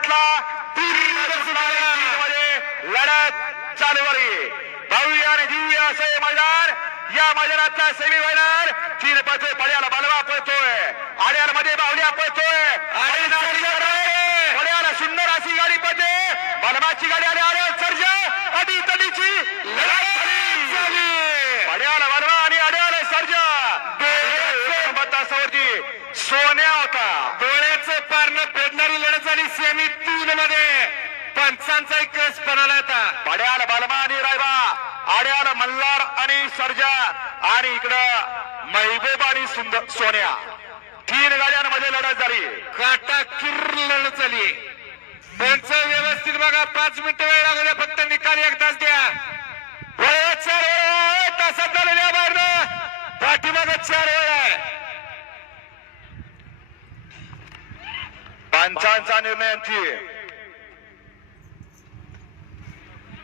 मैदानातला लढत चालू आहे. भव्य आणि दिव्य असं हे मैदान. या मैदानातला सेमीफायनल 3 पळतोय. पड्याला बालवा पळतोय, आड्याला मध्ये बावल्या पळतोय, पड्याला सुंदर अशी गाडी पळते. बलमाची गाडी आली आड्याला सर्जा अडी तडीची लढत झाली. पड्याला बालवा आणि आड्याला सर्जा तासावरती सोन्या होता. डोळ्याचं पारणं फेडणारी लढत झाली सेमी 3 मध्ये. पंचांचा एक कस पणाला आता पड्याला बालमा आणि रायबा, आड्याला मल्हार आणि सर्जा आणि इकडं महबूब आणि सुंदर सोन्या. 3 गाड्यांमध्ये लढत झाली. काटा किर लढत झाली. त्यांचं व्यवस्थित बघा. 5 मिनिटं वेळ लागू द्या. फक्त निकाल एकदाच द्या. तासात झालेल्या बाहेरनं पाठीमागे 4 वेळ आहे. पंचांचा निर्णय अंतिम.